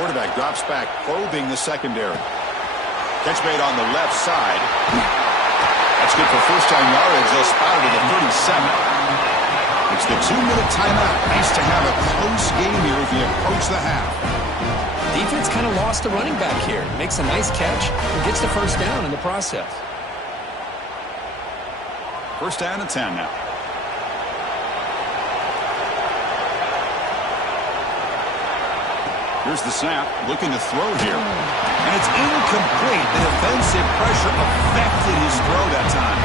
quarterback drops back, probing the secondary. Catch made on the left side. That's good for first down yardage. They'll spot it at the 37. It's the 2-minute timeout. Nice to have a close game here as we approach the half. Defense kind of lost the running back here. Makes a nice catch and gets the first down in the process. First down and 10 now. Here's the snap, looking to throw here. And it's incomplete. The defensive pressure affected his throw that time.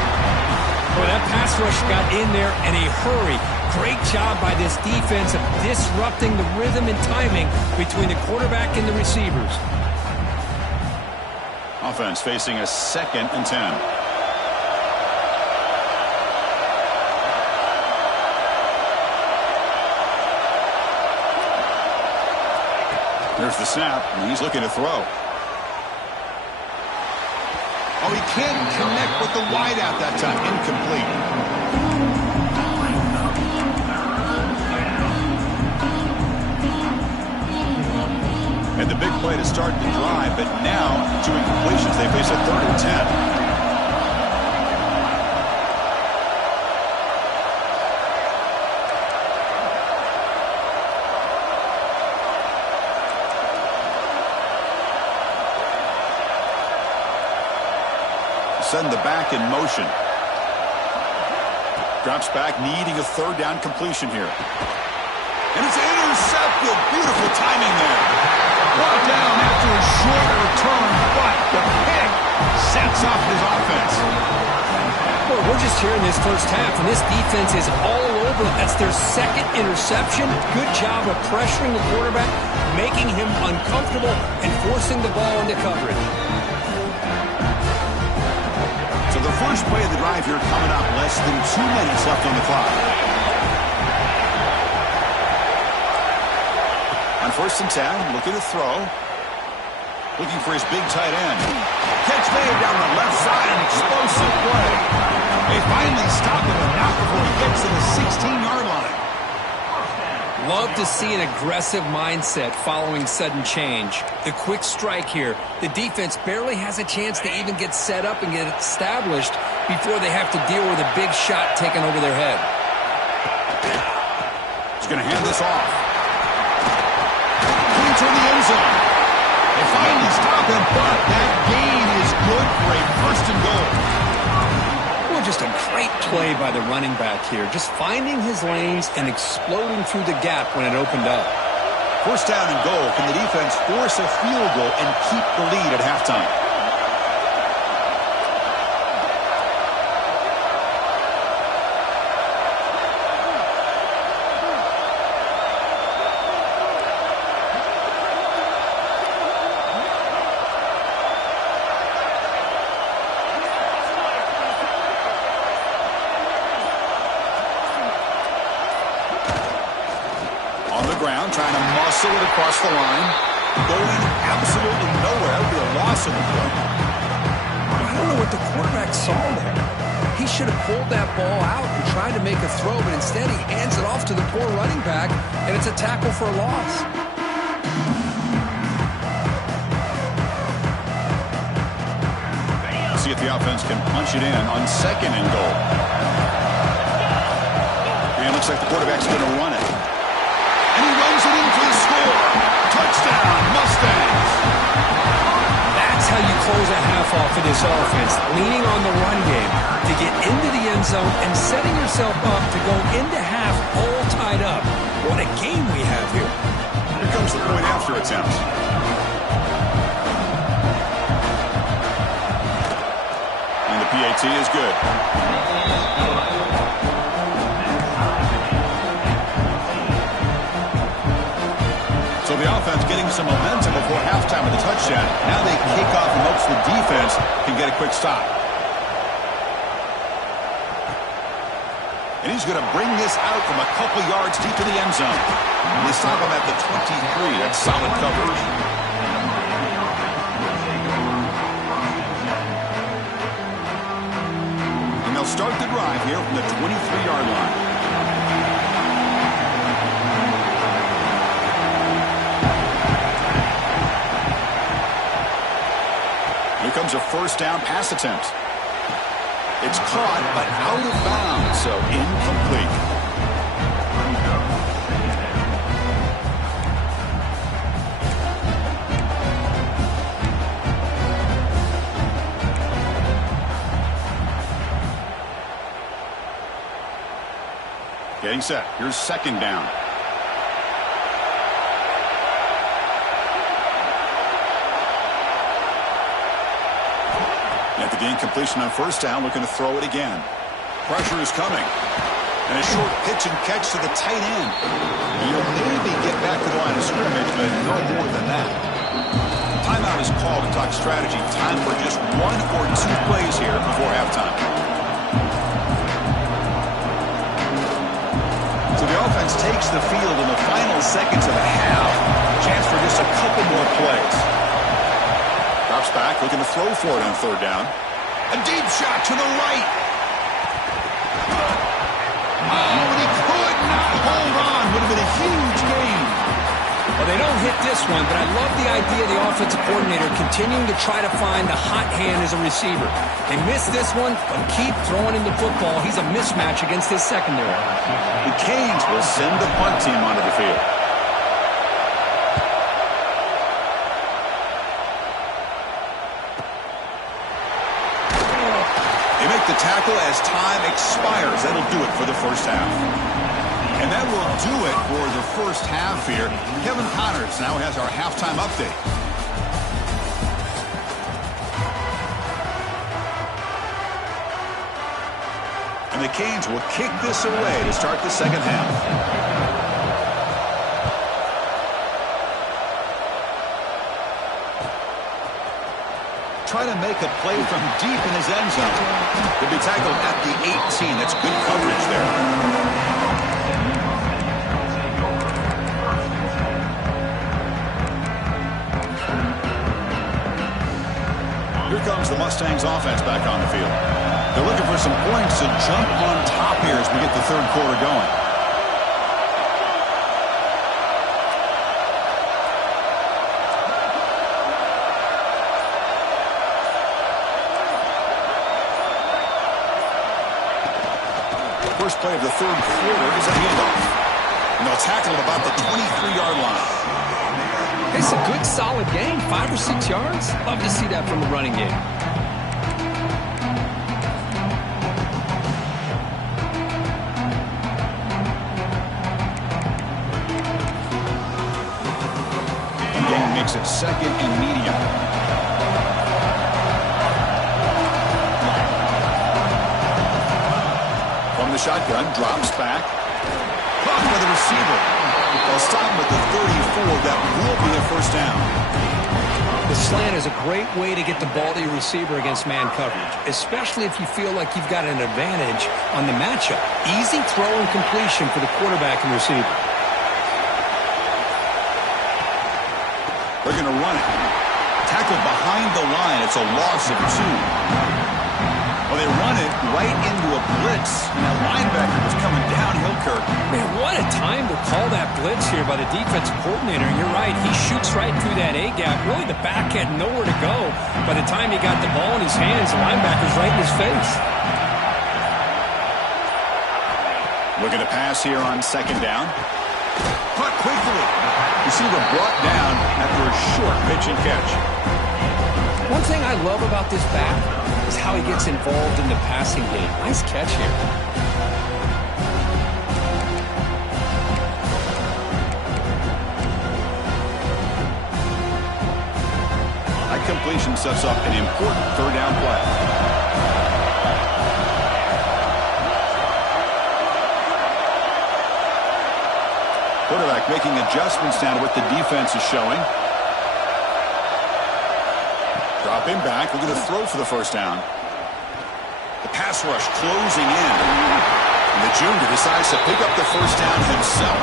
Boy, that pass rush got in there in a hurry. Great job by this defense of disrupting the rhythm and timing between the quarterback and the receivers. Offense facing a 2nd and 10. There's the snap, and he's looking to throw. Oh, he can't connect with the wideout that time. Incomplete. And the big play to start the drive, but now 2 incompletions. They face a 3rd and 10. Send the back in motion. Drops back, needing a 3rd down completion here. And it's intercepted. Beautiful timing there. Brought down after a short return, but the pick sets up his offense. Well, we're just here in this first half, and this defense is all over. That's their 2nd interception. Good job of pressuring the quarterback, making him uncomfortable, and forcing the ball into coverage. So the first play of the drive here coming up. Less than 2 minutes left on the clock. On 1st and 10, looking to throw. Looking for his big tight end. Catch made down the left side, an explosive play. They finally stop him, but not before he gets to the 16-yard line. Love to see an aggressive mindset following sudden change. The quick strike here. The defense barely has a chance to even get set up and get established before they have to deal with a big shot taken over their head. He's going to hand this off. Into the end zone. They finally stop him, but that gain is good for a 1st and goal. Well, just a great play by the running back here. Just finding his lanes and exploding through the gap when it opened up. 1st down and goal. Can the defense force a field goal and keep the lead at halftime? Trying to muscle it across the line. Going absolutely nowhere. That would be a loss of the play. I don't know what the quarterback saw there. He should have pulled that ball out and tried to make a throw, but instead he hands it off to the poor running back, and it's a tackle for a loss. See if the offense can punch it in on 2nd and goal. And it looks like the quarterback's going to run it. And he runs it in for the score. Touchdown, Mustangs. That's how you close a half off of this offense, leaning on the run game to get into the end zone and setting yourself up to go into half all tied up. What a game we have here. Here comes the point after attempt. And the PAT is good. So the offense getting some momentum before halftime with a touchdown. Now they kick off and hopes the defense can get a quick stop. And he's going to bring this out from a couple yards deep in the end zone. And they stop him at the 23. That's solid coverage. And they'll start the drive here from the 23-yard line. comes a first down pass attempt. It's caught, but out of bounds, so incomplete. Getting set. Here's second down. At the gain completion on first down, looking to throw it again. Pressure is coming. And a short pitch and catch to the tight end. He'll maybe get back to the line of scrimmage, but no more than that. Timeout is called to talk strategy. Time for just 1 or 2 plays here before halftime. So the offense takes the field in the final seconds of the half. Chance for just a couple more plays. Drops back, looking to throw for it on third down. A deep shot to the right. Oh, and he could not hold on. Would have been a huge gain. Well, they don't hit this one, but I love the idea of the offensive coordinator continuing to try to find the hot hand as a receiver. They missed this one, but keep throwing him the football. He's a mismatch against his secondary. The Canes will send the punt team onto the field. They make the tackle as time expires. That'll do it for the first half. And that will do it for the first half here. Kevin Connors now has our halftime update. And the Canes will kick this away to start the second half. Try to make a play from deep in his end zone. He'll be tackled at the 18. That's good coverage there. Here comes the Mustangs offense back on the field. They're looking for some points to jump on top here as we get the third quarter going. First play of the third quarter is a handoff. And they'll tackle at about the 23-yard line. It's a good, solid game. 5 or 6 yards. Love to see that from the running game. The game makes it second and medium. From the shotgun, drops back. Caught by the receiver. They'll stop him at the 34. That will be a first down. The slant is a great way to get the ball to your receiver against man coverage, especially if you feel like you've got an advantage on the matchup. Easy throw and completion for the quarterback and receiver. They're going to run it. Tackled behind the line. It's a loss of 2. Well, they run it right into a blitz, and that linebacker was coming downhill, Kirk. Man, what a time to call that blitz here by the defensive coordinator. You're right, he shoots right through that A-gap. Really, the back had nowhere to go. By the time he got the ball in his hands, the linebacker's right in his face. Looking to pass here on second down. Caught quickly. Receiver brought down after a short pitch and catch. One thing I love about this back is how he gets involved in the passing game. Nice catch here. That completion sets up an important third down play. Quarterback making adjustments down to what the defense is showing. Dropping back, looking to throw for the first down. The pass rush closing in. And the junior decides to pick up the first down himself.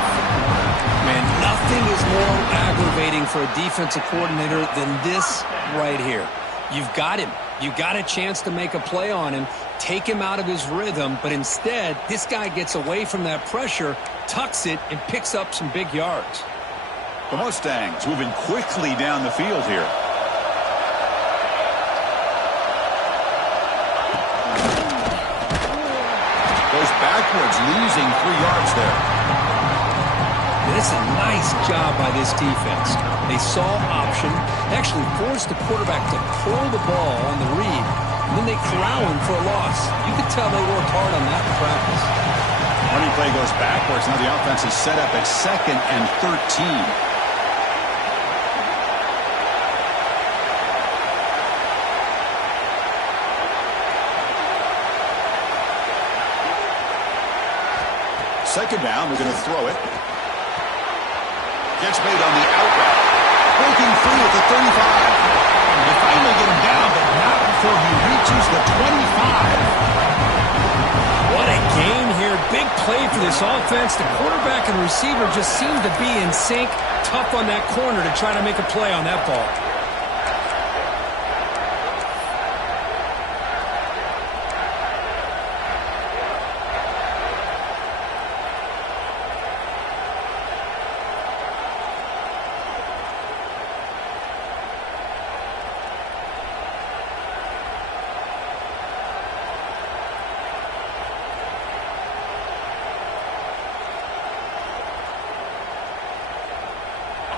Man, nothing is more aggravating for a defensive coordinator than this right here. You've got him. You've got a chance to make a play on him, take him out of his rhythm, but instead, this guy gets away from that pressure, tucks it, and picks up some big yards. The Mustangs moving quickly down the field here. losing 3 yards there. And it's a nice job by this defense. They saw option, actually forced the quarterback to pull the ball on the read, and then they corral him for a loss. You could tell they worked hard on that in practice. Running play goes backwards. Now the offense is set up at 2nd and 13. Second down, they're going to throw it. Gets made on the out route. Breaking free at the 35. They finally get him down, but not before he reaches the 25. What a game here. Big play for this offense. The quarterback and receiver just seem to be in sync. Tough on that corner to try to make a play on that ball.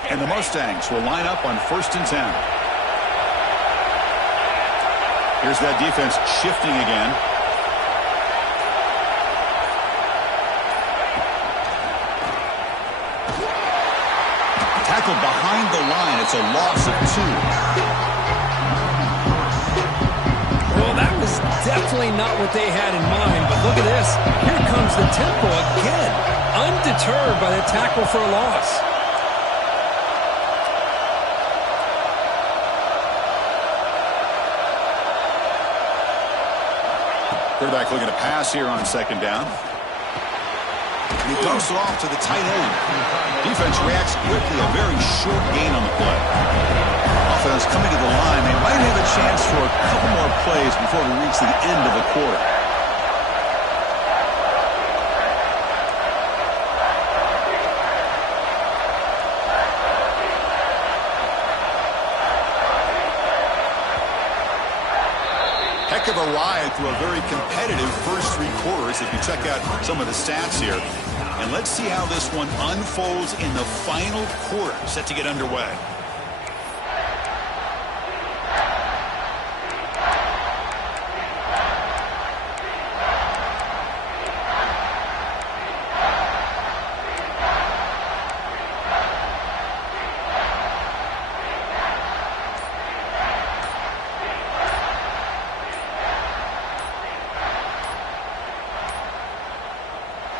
And the Mustangs will line up on 1st and 10. Here's that defense shifting again. Tackled behind the line. It's a loss of 2. Well, that was definitely not what they had in mind, but look at this. Here comes the tempo again. Undeterred by the tackle for a loss. Quarterback looking to pass here on 2nd down. And he dumps it off to the tight end. Defense reacts quickly. A very short gain on the play. Offense coming to the line. They might have a chance for a couple more plays before we reach the end of the quarter. Heck of a ride through a very competitive first 3 quarters if you check out some of the stats here. And let's see how this one unfolds in the final quarter, set to get underway.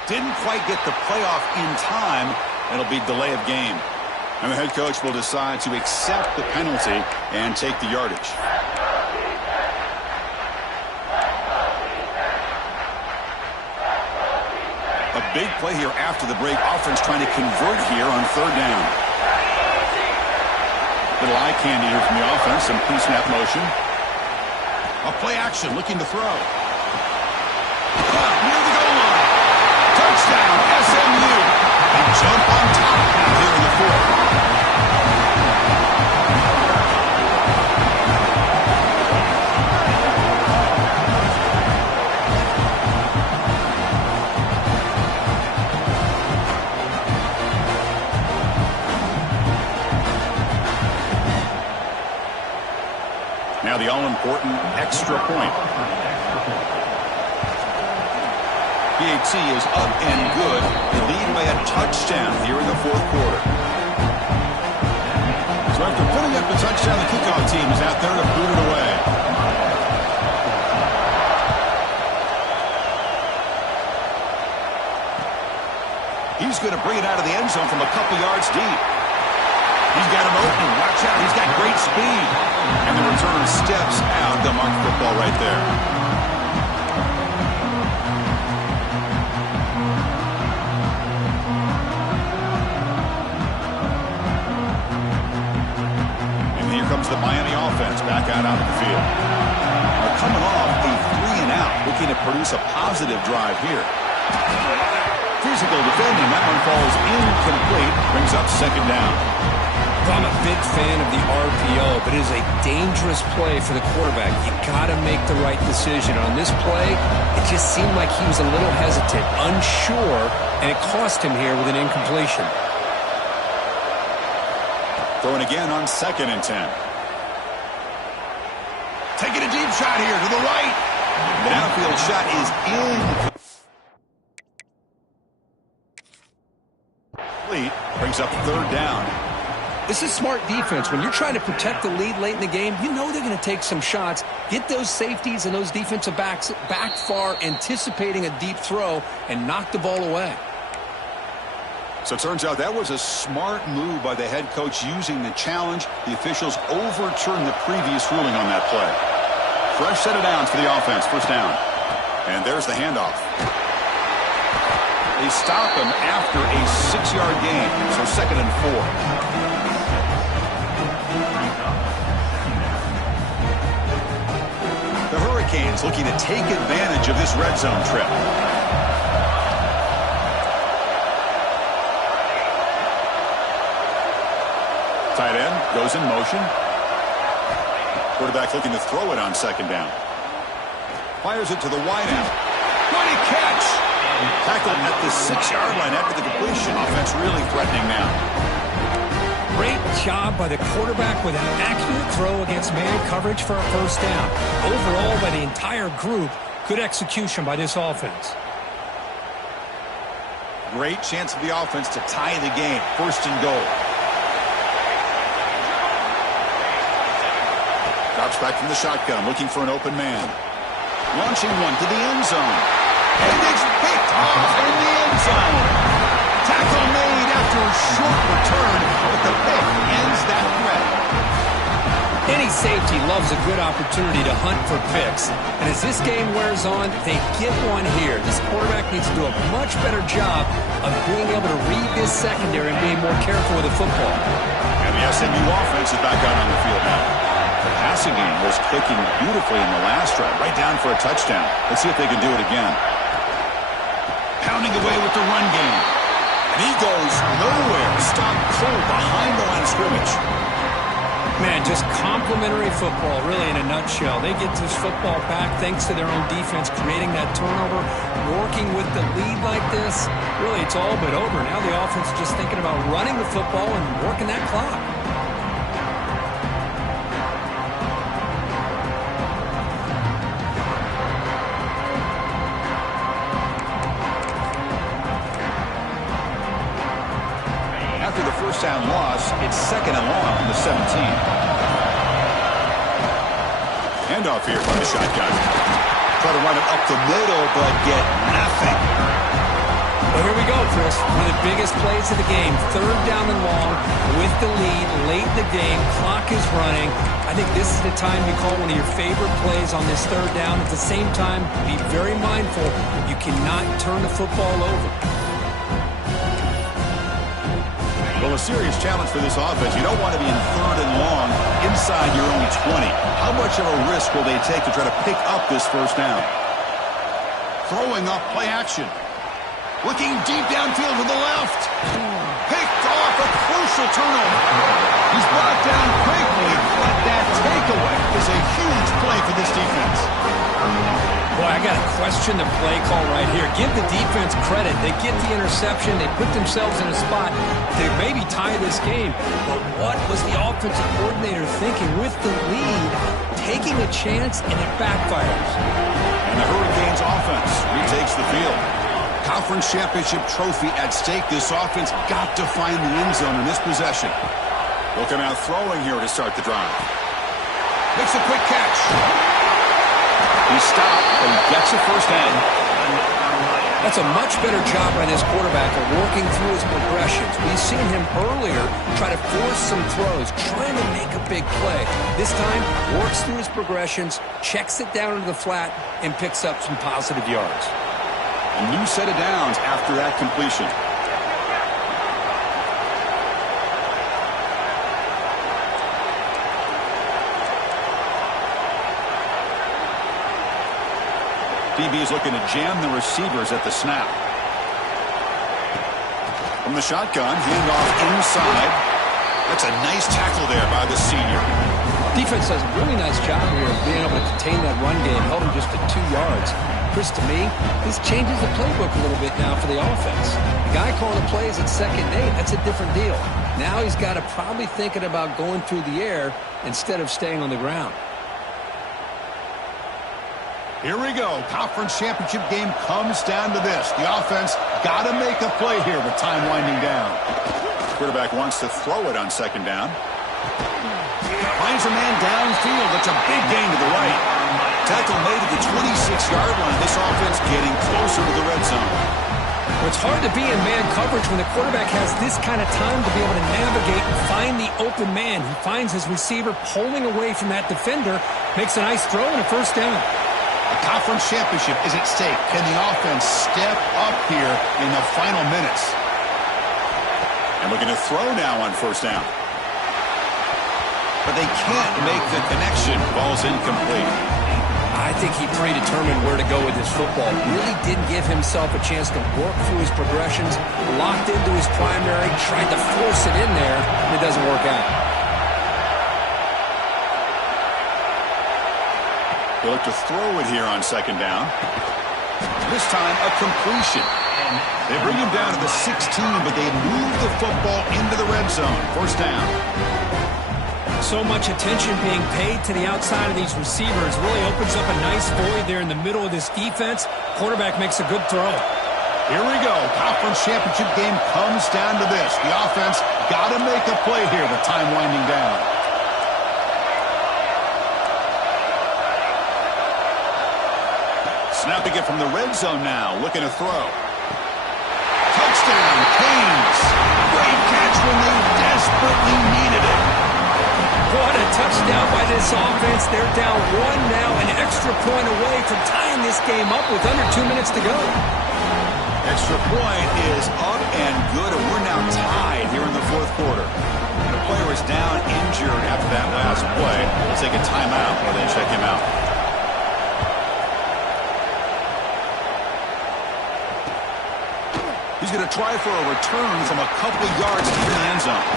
Didn't quite get the playoff in time. It'll be delay of game. And the head coach will decide to accept the penalty and take the yardage. A big play here after the break. Offense trying to convert here on 3rd down. Little eye candy here from the offense. Some pre-snap motion. A play action looking to throw. Near the goal line. Touchdown, SMU. They jump on top here in the 4th. Now the all-important extra point. PAT is up and good. They lead by a touchdown here in the 4th quarter. So after putting up the touchdown, the kickoff team is out there to boot it away. He's going to bring it out of the end zone from a couple yards deep. He's got him open. Watch out. He's got great speed. And the returner steps out. They'll mark football right there. Comes the Miami offense back out onto the field. They're coming off a 3-and-out, looking to produce a positive drive here. Physical defending. That one falls incomplete. Brings up 2nd down. Well, I'm a big fan of the RPO, but it is a dangerous play for the quarterback. You got to make the right decision. On this play, it just seemed like he was a little hesitant, unsure, and it cost him here with an incompletion. Throwing again on 2nd and 10. Taking a deep shot here to the right. The downfield shot is in. Brings up 3rd down. This is smart defense. When you're trying to protect the lead late in the game, you know they're going to take some shots. Get those safeties and those defensive backs back far, anticipating a deep throw, and knock the ball away. So it turns out that was a smart move by the head coach using the challenge. The officials overturned the previous ruling on that play. Fresh set of downs for the offense. 1st down. And there's the handoff. They stop him after a 6-yard gain. So 2nd and 4. The Hurricanes looking to take advantage of this red zone trip. Tight end goes in motion. Quarterback looking to throw it on 2nd down. Fires it to the wide end. What a catch! Tackled at the 6-yard line after the completion. Offense really threatening now. Great job by the quarterback with an accurate throw against man coverage for a 1st down. Overall, by the entire group, good execution by this offense. Great chance for the offense to tie the game. 1st and goal. Drops back from the shotgun, looking for an open man. Launching one to the end zone. And it's picked off in the end zone. Tackle made after a short return, but the pick ends that threat. Any safety loves a good opportunity to hunt for picks. And as this game wears on, they get one here. This quarterback needs to do a much better job of being able to read this secondary and being more careful with the football. And the SMU offense is back out on the field now. The passing game was clicking beautifully in the last drive, right down for a touchdown. Let's see if they can do it again. Pounding away with the run game. And he goes nowhere. Stopped cold behind the line of scrimmage. Man, just complimentary football, really, in a nutshell. They get this football back thanks to their own defense, creating that turnover, working with the lead like this. Really, it's all but over. Now the offense is just thinking about running the football and working that clock. After the 1st down loss, it's 2nd and long from the 17. Handoff here from the shotgun. Try to run it up the middle, but get nothing. Well, here we go, Chris. One of the biggest plays of the game. 3rd down and long with the lead late in the game. Clock is running. I think this is the time you call one of your favorite plays on this 3rd down. At the same time, be very mindful. You cannot turn the football over. Well, a serious challenge for this offense. You don't want to be in 3rd and long inside your own 20. How much of a risk will they take to try to pick up this 1st down? Throwing up play action. Looking deep downfield to the left. Picked off a crucial turnover. He's brought down quickly, but that takeaway is a huge play for this defense. Boy, I got to question the play call right here. Give the defense credit. They get the interception. They put themselves in a spot to maybe tie this game. But what was the offensive coordinator thinking with the lead, taking a chance, and it backfires? And the Hurricanes offense retakes the field. Conference championship trophy at stake. This offense got to find the end zone in this possession. They'll come out throwing here to start the drive. Makes a quick catch. He stopped and gets a 1st down. That's a much better job by this quarterback of working through his progressions. We've seen him earlier try to force some throws, trying to make a big play. This time, works through his progressions, checks it down into the flat, and picks up some positive yards. A new set of downs after that completion. DB is looking to jam the receivers at the snap. From the shotgun, handoff inside. That's a nice tackle there by the senior. Defense does a really nice job here of being able to contain that run game, held him just to 2 yards. Chris, to me, this changes the playbook a little bit now for the offense. The guy calling the plays at 2nd and 8, that's a different deal. Now he's got to probably thinking about going through the air instead of staying on the ground. Here we go. Conference championship game comes down to this. The offense got to make a play here with time winding down. Quarterback wants to throw it on 2nd down. Finds a man downfield. That's a big gain to the right. Tackle made at the 26-yard line. This offense getting closer to the red zone. Well, it's hard to be in man coverage when the quarterback has this kind of time to be able to navigate and find the open man. He finds his receiver pulling away from that defender, makes a nice throw and a 1st down. A conference championship is at stake. Can the offense step up here in the final minutes? And we're going to throw now on 1st down. But they can't make the connection. Ball's incomplete. I think he predetermined where to go with his football. Really didn't give himself a chance to work through his progressions. Locked into his primary, tried to force it in there, and it doesn't work out. They look to throw it here on 2nd down. This time, a completion. They bring him down to the 16, but they move the football into the red zone. 1st down. So much attention being paid to the outside of these receivers really opens up a nice void there in the middle of this defense. Quarterback makes a good throw. Here we go. Conference championship game comes down to this. The offense got to make a play here with time winding down. Snapping it from the red zone now. Looking to throw. Touchdown, Canes. Great catch when they desperately needed it. What a touchdown by this offense. They're down 1 now, an extra point away from tying this game up with under 2 minutes to go. Extra point is up and good, and we're now tied here in the 4th quarter. And a player is down injured after that last play. We'll take a timeout while they check him out. He's going to try for a return from a couple yards in the end zone.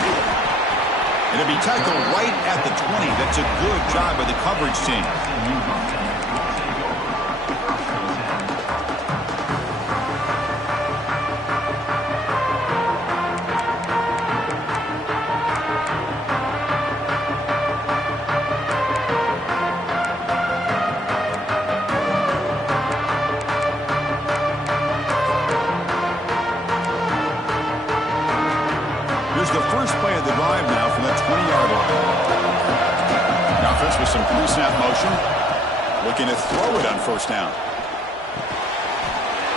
And it'll be tackled right at the 20. That's a good job by the coverage team. Here's the first play of the drive now from the 20-yard line. The offense with some pre-snap motion. Looking to throw it on 1st down.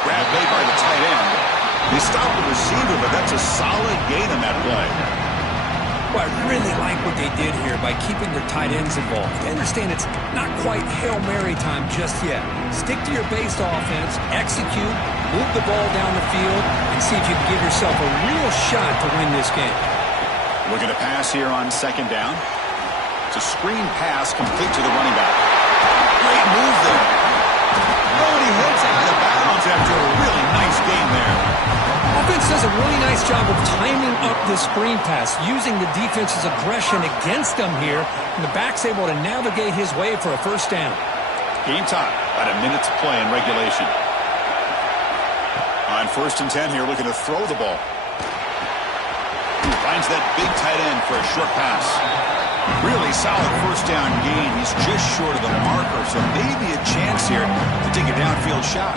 Grab made by the tight end. They stopped the receiver, but that's a solid gain on that play. Well, I really like what they did here by keeping their tight ends involved. I understand it's not quite Hail Mary time just yet. Stick to your base offense, execute, move the ball down the field, and see if you can give yourself a real shot to win this game. Looking to pass here on 2nd down. It's a screen pass complete to the running back. Great move there. Oh, and he heads out of bounds after a really nice game there. Offense does a really nice job of timing up this screen pass, using the defense's aggression against them here, and the back's able to navigate his way for a 1st down. Game time. About a minute to play in regulation. On 1st and 10 here, looking to throw the ball. Finds that big tight end for a short pass. Really solid 1st down gain. He's just short of the marker, so maybe a chance here to take a downfield shot.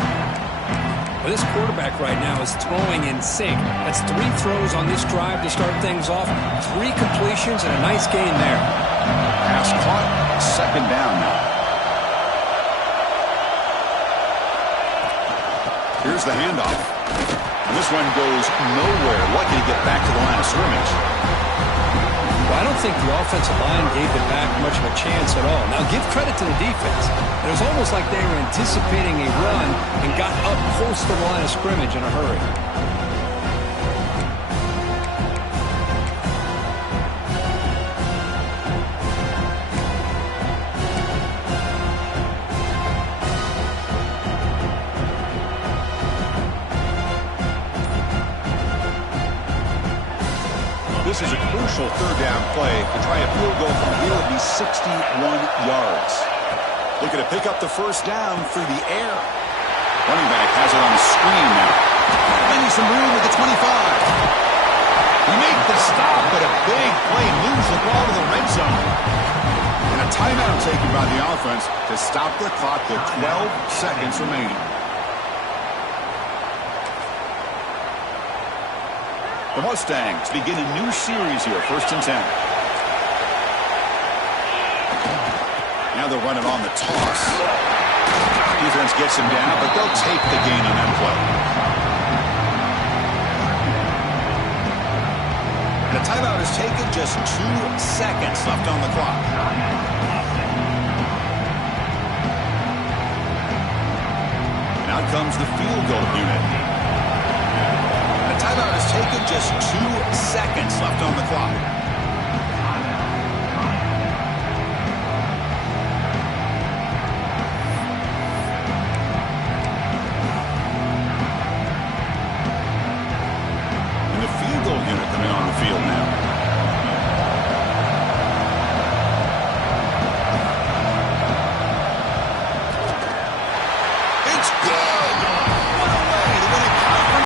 Well, this quarterback right now is throwing in sync. That's 3 throws on this drive to start things off. 3 completions and a nice gain there. Pass caught. 2nd down now. Here's the handoff. And this one goes nowhere. Lucky to get back to the line of scrimmage. Well, I don't think the offensive line gave the back much of a chance at all. Now, give credit to the defense. It was almost like they were anticipating a run and got up close to the line of scrimmage in a hurry. This is a crucial third down play. To try a field goal from here would be 61 yards. Looking to pick up the first down through the air. Running back has it on the screen now. Finding some room at the 25. He made the stop, but a big play moves the ball to the red zone. And a timeout taken by the offense to stop the clock with 12 seconds remaining. The Mustangs begin a new series here, 1st and 10. Now they'll run it on the toss. Defense gets him down, but they'll take the gain on that play. And a timeout is taken, just 2 seconds left on the clock. And out comes the field goal unit. And a timeout is taken, just 2 seconds left on the clock. Unit coming on the field now.